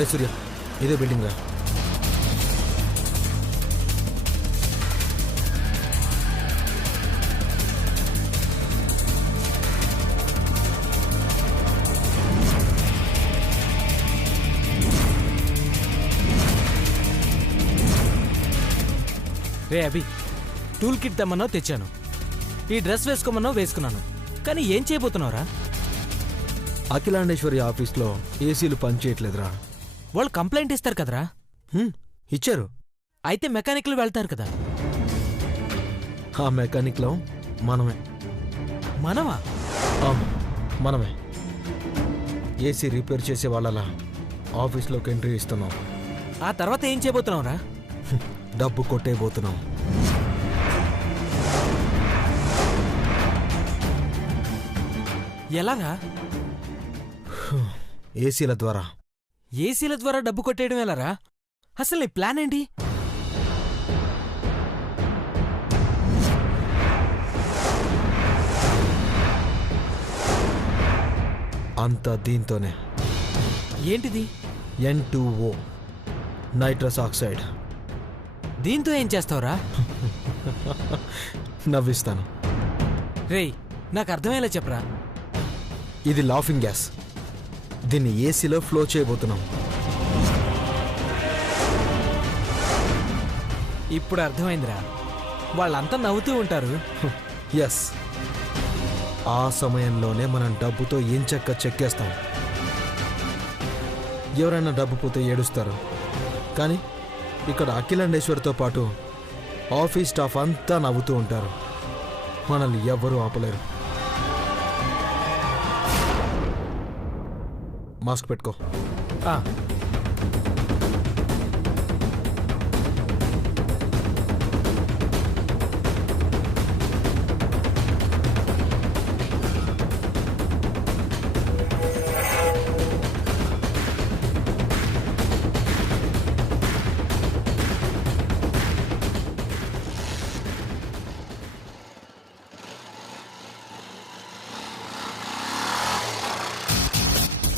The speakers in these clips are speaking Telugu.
రే సూర్య, ఇదే బిల్డింగ్ రా. రే అభి, టూల్ కిట్ తెమ్మన్నావు తెచ్చాను, ఈ డ్రెస్ వేసుకోమన్నావు వేసుకున్నాను, కానీ ఏం చేయబోతున్నావురా? అఖిలాండేశ్వరి ఆఫీస్లో ఏసీలు పనిచేయట్లేదురా. వాళ్ళు కంప్లైంట్ ఇస్తారు కదరా. ఇచ్చారు. అయితే మెకానిక్లు వెళ్తారు కదా. ఆ మెకానిక్లో మనమే. మనమా? మనమే ఏసీ రిపేర్ చేసే వాళ్ళలా ఆఫీస్లోకి ఎంట్రీ ఇస్తున్నాం. ఆ తర్వాత ఏం చేయబోతున్నావురా? డబ్బు కొట్టేయబోతున్నాం. ఎలాగా? ఏసీల ద్వారా. ఏసీల ద్వారా డబ్బు కొట్టేయడం ఎలారా? అసలు నీ ప్లాన్ ఏంటి? అంతా దీంతోనే. ఏంటిది? N2O, nitrous oxide. దీంతో ఏం చేస్తావురా? నవ్విస్తాను. రేయ్, నాకు అర్థమయ్యేలా చెప్పరా. ఇది లాఫింగ్ గ్యాస్. దీన్ని ఏసీలో ఫ్లో చేయబోతున్నాం. ఇప్పుడు అర్థమైందిరా, వాళ్ళంతా నవ్వుతూ ఉంటారు. ఎస్, ఆ సమయంలోనే మనం డబ్బుతో ఏం చెక్కేస్తాం. ఎవరైనా డబ్బు పోతే ఏడుస్తారు, కానీ ఇక్కడ అఖిలాండేశ్వర్తో పాటు ఆఫీస్ స్టాఫ్ అంతా నవ్వుతూ ఉంటారు. మనల్ని ఎవ్వరూ ఆపలేరు. మాస్క్ పెట్టుకో.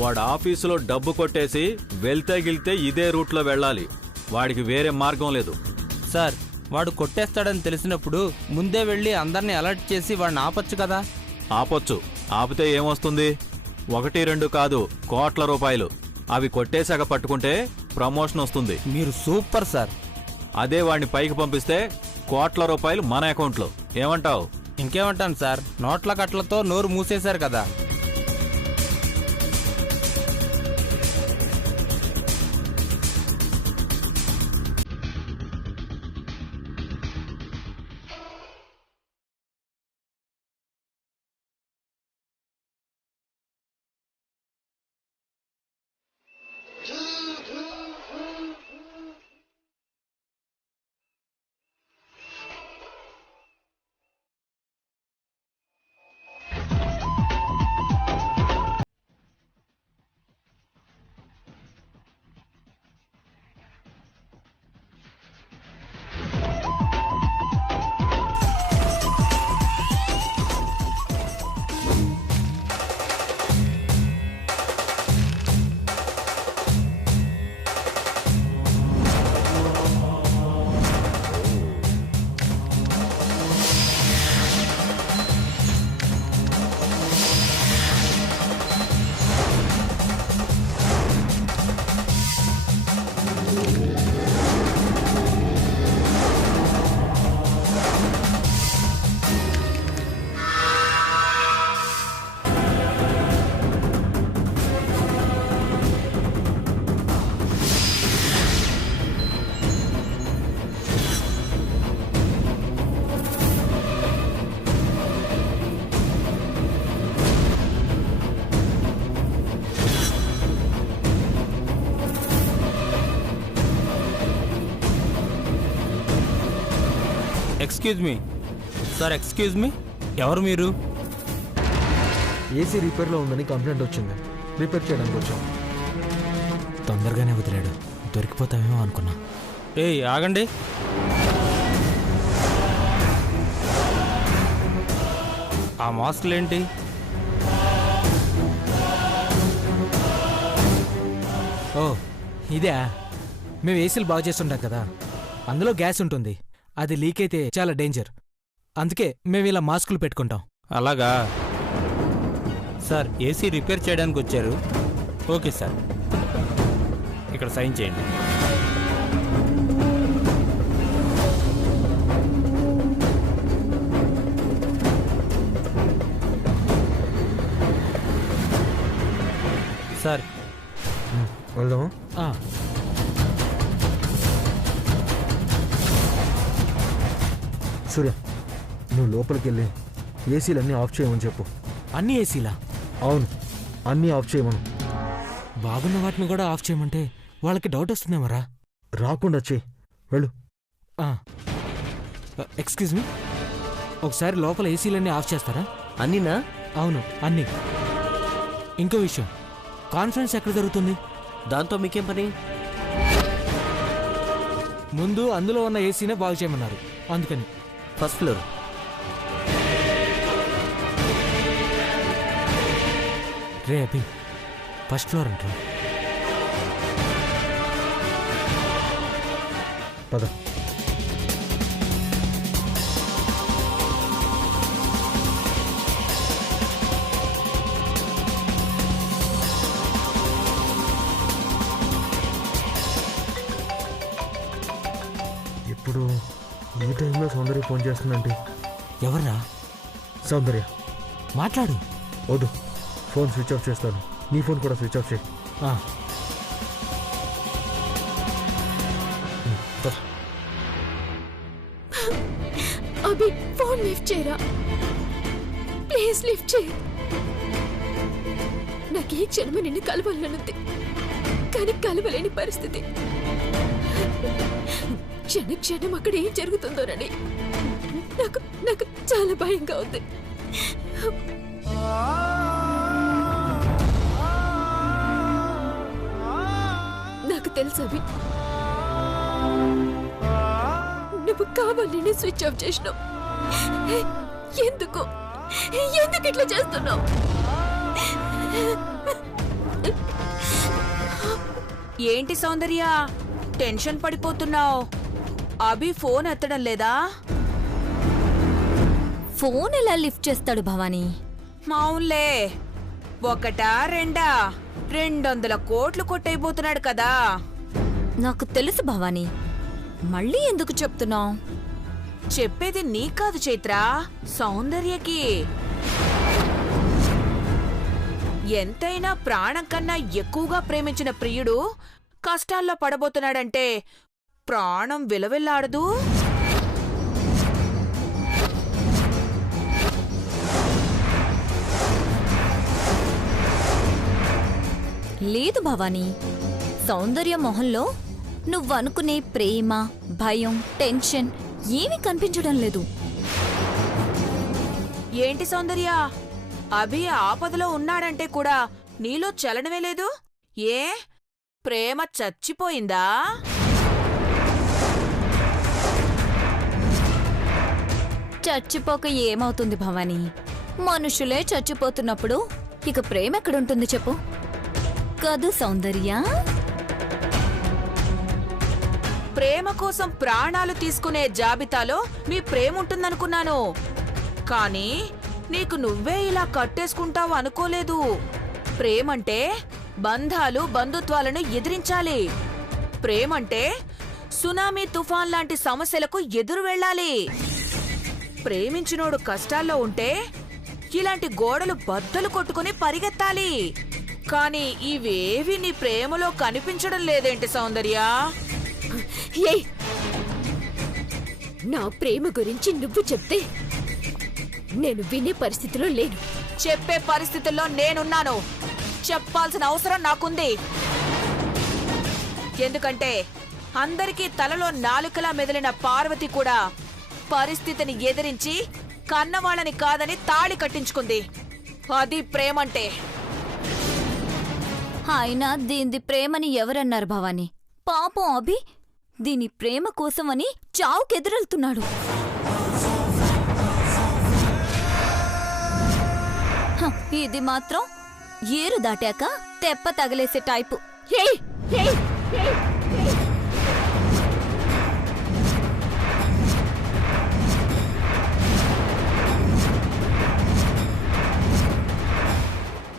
వాడు ఆఫీసులో డబ్బు కొట్టేసి వెళ్తే గిల్తే ఇదే రూట్లో వెళ్ళాలి. వాడికి వేరే మార్గం లేదు. సార్, వాడు కొట్టేస్తాడని తెలిసినప్పుడు ముందే వెళ్ళి అందరినీ అలర్ట్ చేసి వాడిని ఆపొచ్చు కదా. ఆపొచ్చు. ఆపితే ఏమొస్తుంది? 1-2 కాదు, కోట్ల రూపాయలు. అవి కొట్టేశాక పట్టుకుంటే ప్రమోషన్ వస్తుంది. మీరు సూపర్ సార్. అదే వాడిని పైకి పంపిస్తే కోట్ల రూపాయలు మన అకౌంట్లో. ఏమంటావు? ఇంకేమంటాను సార్, నోట్ల కట్లతో నోరు మూసేశారు కదా. Excuse me sir, excuse me, ఎవరు మీరు? ఏసీ రిపేర్లో ఉందని కంప్లైంట్ వచ్చింది, రిపేర్ చేయడానికి వచ్చాం. తొందరగానే వదిలాడు, దొరికిపోతామేమో అనుకున్నా. ఏయ్ ఆగండి. ఆ మాస్కులేంటి? ఓ, ఇదే మేము ఏసీలు బాగు చేస్తుంటాం కదా, అందులో గ్యాస్ ఉంటుంది. అది లీక్ అయితే చాలా డేంజర్. అందుకే మేము ఇలా మాస్కులు పెట్టుకుంటాం. అలాగా సార్, ఏసీ రిపేర్ చేయడానికి వచ్చారు. ఓకే సార్, ఇక్కడ సైన్ చేయండి. సార్ వెళ్దామా? ఆ, సూర్య, నువ్వు లోపలికి వెళ్ళి ఏసీలన్నీ ఆఫ్ చేయమని చెప్పు. అన్ని ఏసీలా? అవును, అన్నీ ఆఫ్ చేయమను. బాగున్న వాటిని కూడా ఆఫ్ చేయమంటే వాళ్ళకి డౌట్ వస్తుందేమరా? రాకుండా చెయ్యి, వెళ్ళు. ఎక్స్క్యూజ్ మీ, ఒకసారి లోపల ఏసీలన్నీ ఆఫ్ చేస్తారా? అన్నీనా? అవును, అన్నీ. ఇంకో విషయం, కాన్ఫరెన్స్ ఎక్కడ జరుగుతుంది? దాంతో మీకేం పని? ముందు అందులో ఉన్న ఏసీనే బాగు చేయమన్నారు, అందుకని. First floor. రే అభి, ఫస్ట్ ఫ్లోర్ అంటారు. పద. ఇప్పుడు ఈ టైంలో సౌందర్య ఫోన్ చేస్తుందంటే ఎవర్రా? సౌందర్య. మాట్లాడు. వద్దు, ఫోన్ స్విచ్ ఆఫ్ చేస్తాను. నీ ఫోన్ కూడా స్విచ్ ఆఫ్ చేయి. అభి, ఫోన్ లిఫ్ట్ చేయరా ప్లీజ్, లిఫ్ట్ చేయి. నాకు ఈ క్షణమే నిన్ను కలవాలనుంది, కానీ కలవలేని పరిస్థితి. క్షణం అక్కడ ఏం జరుగుతుందోనని నాకు నాకు చాలా భయంగా ఉంది. నాకు తెలుసు అభి, నువ్వు కావాలని స్విచ్ ఆఫ్ చేసినావు. ఎందుకు ఎందుకు ఇట్లా చేస్తున్నావు? ఏంటి సౌందర్య, టెన్షన్ పడిపోతున్నావు? అభి ఫోన్ ఎత్తడం లేదా? ఫోన్ ఎలా లిఫ్ట్ చేస్తాడు భవానీ? మావున్లే, ఒకటా రెండా 200 కోట్లు కొట్టయిపోతున్నాడు కదా. నాకు తెలుసు భవానీ, మళ్ళీ ఎందుకు చెప్తున్నావు? చెప్పేది నీ కాదు చైత్ర, సౌందర్యకి. ఎంతైనా ప్రాణం కన్నా ఎక్కువగా ప్రేమించిన ప్రియుడు కష్టాల్లో పడబోతున్నాడంటే ప్రాణం విలవిల్లాడదు. లేదు భవానీ, సౌందర్య మొహంలో నువ్వనుకునే ప్రేమ, భయం, టెన్షన్ ఏమీ కనిపించడం లేదు. ఏంటి సౌందర్య, అభి ఆపదలో ఉన్నాడంటే కూడా నీలో చలనమే లేదు? ఏ ప్రేమ చచ్చిపోయిందా? చచ్చిపోక ఏమవుతుంది భవానీ? మనుషులే చచ్చిపోతున్నప్పుడు ఇక ప్రేమ ఎక్కడుంటుంది చెప్పు? కాదు సౌందర్య, ప్రేమ కోసం ప్రాణాలు తీసుకునే జాబితాలో మీ ప్రేమ ఉంటుందనుకున్నాను, కానీ నీకు నువ్వే ఇలా కట్టేసుకుంటావు అనుకోలేదు. ప్రేమంటే బంధాలు, బంధుత్వాలను ఎదిరించాలి. ప్రేమంటే సునామీ, తుఫాన్ లాంటి సమస్యలకు ఎదురు వెళ్ళాలి. ప్రేమించినోడు కష్టాల్లో ఉంటే ఇలాంటి గోడలు బద్దలు కొట్టుకుని పరిగెత్తాలి. కానీ ఇవేవి నీ ప్రేమలో కనిపించడం లేదేంటి సౌందర్య? నా ప్రేమ గురించి నువ్వు చెప్తే నేను వినే పరిస్థితిలో లేను. చెప్పే పరిస్థితుల్లో నేనున్నాను. చెప్పాల్సిన అవసరం నాకుంది. ఎందుకంటే అందరికీ తలలో నాలుకలా మెదిలిన పార్వతి కూడా పరిస్థితిని ఎదిరించి కన్నవాళ్ళని కాదని తాళి కట్టించుకుంది. అది ప్రేమంటే. అయినా దీనిది ప్రేమని ఎవరన్నారు భవానీ? పాపం అభి దీని ప్రేమ కోసమని చావుకెదురెళ్తున్నాడు. ఇది మాత్రం ఏరు దాటాక తెప్ప తగలేసే టైపు.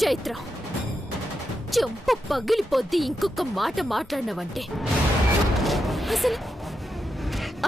చైత్ర, చెంప పగిలిపోద్ది ఇంకొక మాట మాట్లాడినవంటే.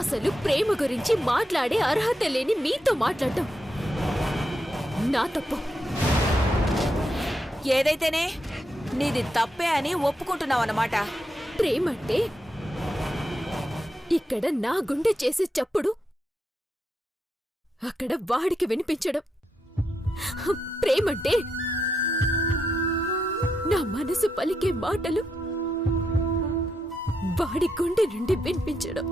అసలు ప్రేమ గురించి మాట్లాడే అర్హత లేని మీతో మాట్లాడటం నా తప్పు. ఏదైతేనే నీది తప్పే అని ఒప్పుకుంటున్నావన్నమాట. ప్రేమంటే ఇక్కడ నా గుండె చేసే చప్పుడు అక్కడ వాడికి వినిపించడం. ప్రేమంటే నా మనసు పలికే మాటలు వాడి గుండె నుండి వినిపించడం.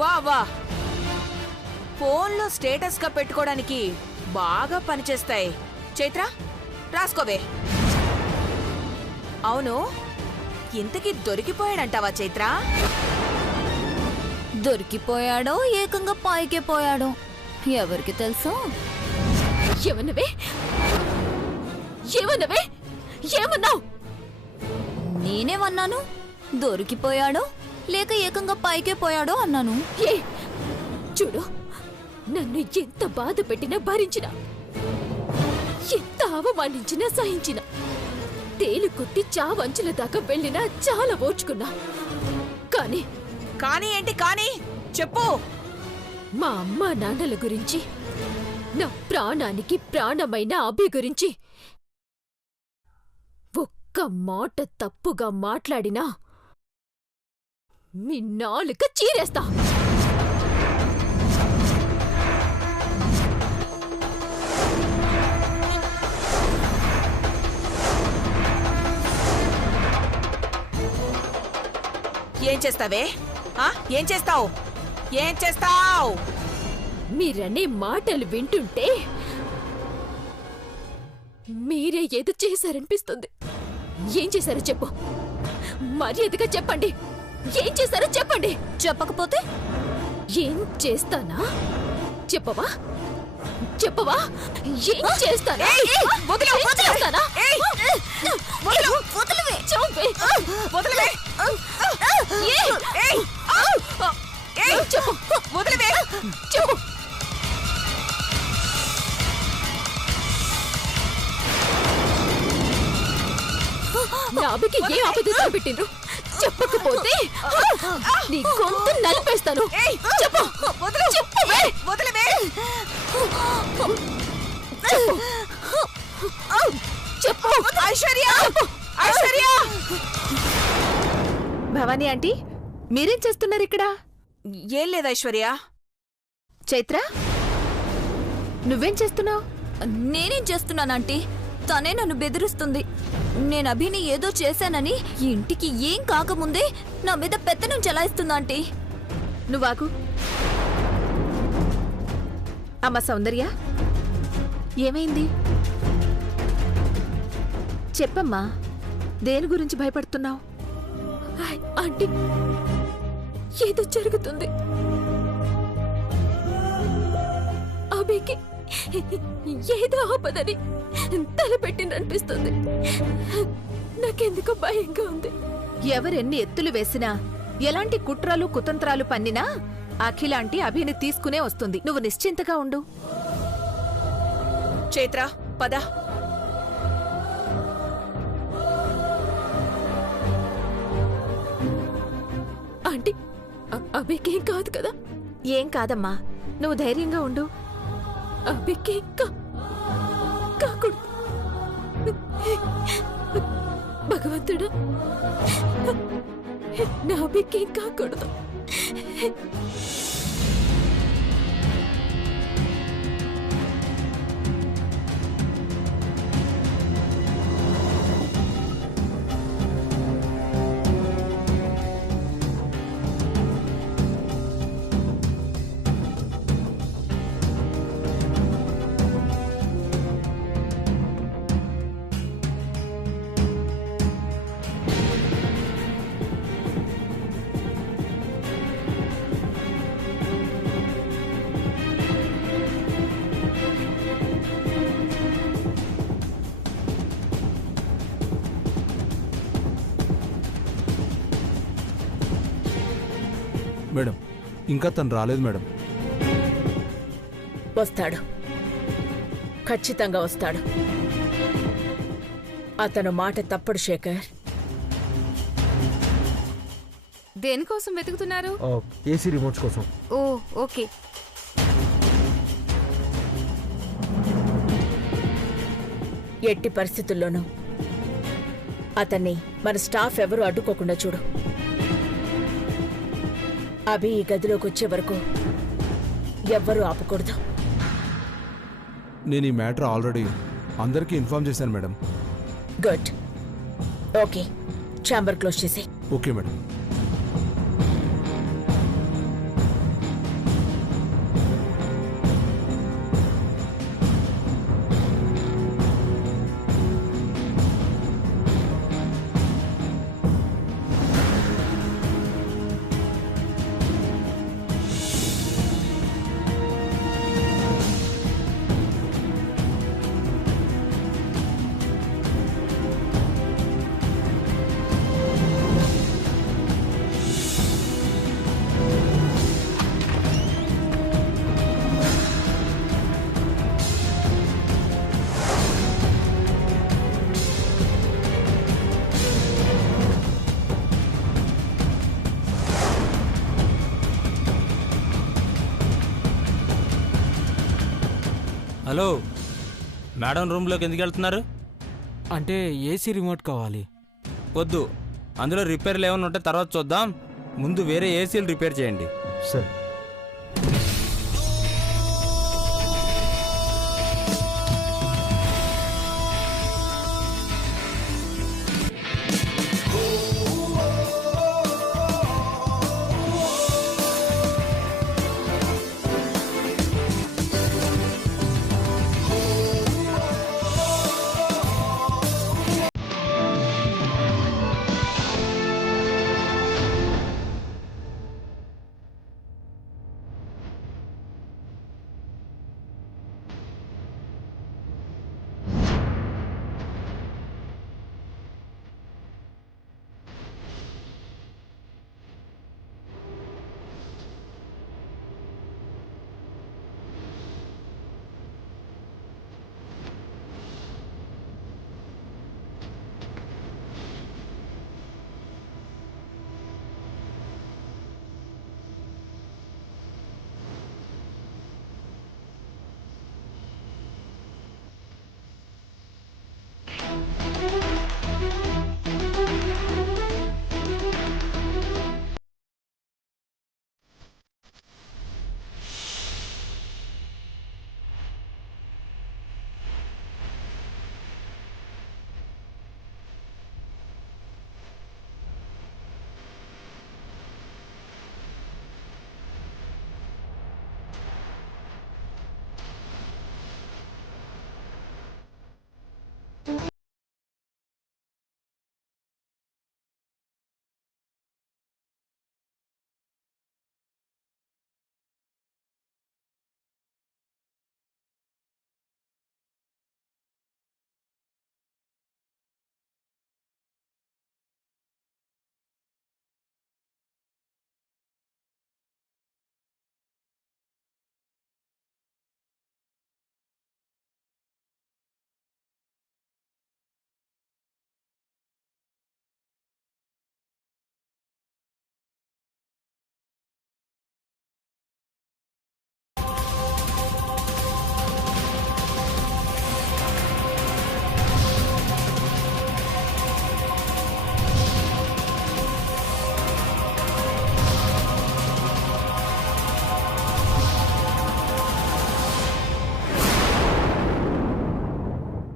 వా వా, ఫోన్లో స్టేటస్ గా పెట్టుకోవడానికి బాగా పనిచేస్తాయి. చైత్ర, రాసుకోవే. అవును, ఇంతకీ దొరికిపోయాడంటావా చైత్ర? దొరికిపోయాడో ఏకంగా పైకే పోయాడో ఎవరికి తెలుసు. ఏమన్నవే? ఏమన్నవే? ఏమన్నావు? నేనేమన్నాను? దొరికిపోయాడో లేక ఏకంగా పైకే పోయాడో అన్నాను. ఏ చూడు, నన్ను ఎంత బాధ పెట్టినా భరించినా, ఎంత అవమానించినా సహించినా, తేలు కొట్టి చావంచుల దాకా వెళ్ళినా చాలా ఓర్చుకున్నా. కానీ కానీ ఏంటి కానీ? చెప్పు. మా అమ్మా నాన్నల గురించి, నా ప్రాణానికి ప్రాణమైన అభి గురించి ఒక్క మాట తప్పుగా మాట్లాడినా మీ నాలుక చీరేస్తా. ఏం చేస్తావే? ఏం చేస్తావు? ఏం చేస్తావు? మీరనే మాటలు వింటుంటే మీరే ఏదో చేశారనిపిస్తుంది. ఏం చేశారో చెప్పు, మర్యాదగా చెప్పండి. ఏం చేశారో చెప్పండి. చెప్పకపోతే ఏం చేస్తానా? చెప్పవా? చెప్పవా? ఏం చేస్తానా? ఏం చేస్తానా? చంపే. చెప్పు. చెప్పు. నా అబ్బకి ఏ ఆపద పెట్టిండ్రు? చెప్పకపోతే నీ గొంతు నలిపేస్తాను. చెప్పు. చెప్పు. భవానీ ఆంటీ, మీరేం చేస్తున్నారు ఇక్కడ? ఏం లేదు ఐశ్వర్య. చైత్ర, నువ్వేం చేస్తున్నావు? నేనేం చేస్తున్నానంటీ? తనే నన్ను బెదిరిస్తుంది. నేను అభిని ఏదో చేశానని ఇంటికి ఏం కాకముందే నా మీద పెత్తనం చెలాయిస్తుందంటీ. నువ్వాగు. అమ్మ సౌందర్య, ఏమైంది? చెప్పమ్మా, దేని గురించి భయపడుతున్నావు? ఆంటీ, ఏదో జరుగుతుంది. అభికి ఏదో ఆపదని తలపెట్టిందనిపిస్తుంది. నాకెందుకో భయంగా ఉంది. ఎవరెన్ని ఎత్తులు వేసినా, ఎలాంటి కుట్రలు కుతంత్రాలు పన్నినా అఖిలాంటి అభిని తీసుకునే వస్తుంది. నువ్వు నిశ్చింతగా ఉండు. చైత్ర, పద. ఆంటీ, అభికేం కాదు కదా? ఏం కాదమ్మా, నువ్వు ధైర్యంగా ఉండు. అభికేం కాకూడదు. భగవంతుడా, నా అభికేం కాకూడదు. మేడం ఇంకా తను రాలేదు మేడం. వస్తాడు, ఖచ్చితంగా వస్తాడు. అతను మాట తప్పడు శేఖర్. దేనికోసం వెతుకుతున్నారు? ఏసీ రిమోట్స్ కోసం. ఓ ఓకే. ఎట్టి పరిస్థితుల్లోనూ అతన్ని మన స్టాఫ్ ఎవరూ అడ్డుకోకుండా చూడు. అభి ఈ గదిలోకి వచ్చే వరకు ఎవ్వరూ ఆపకూడదు. నేను ఈ మ్యాటర్ ఆల్రెడీ అందరికీ ఇన్ఫార్మ్ చేశాను madam. Good. Okay, chamber close చేసి. Okay madam. హలో మేడం, రూమ్లోకి ఎందుకు వెళ్తున్నారు? అంటే ఏసీ రిమోట్ కావాలి. వద్దు, అందులో రిపేర్లు ఏమైనా ఉంటే తర్వాత చూద్దాం. ముందు వేరే ఏసీలు రిపేర్ చేయండి. సరే.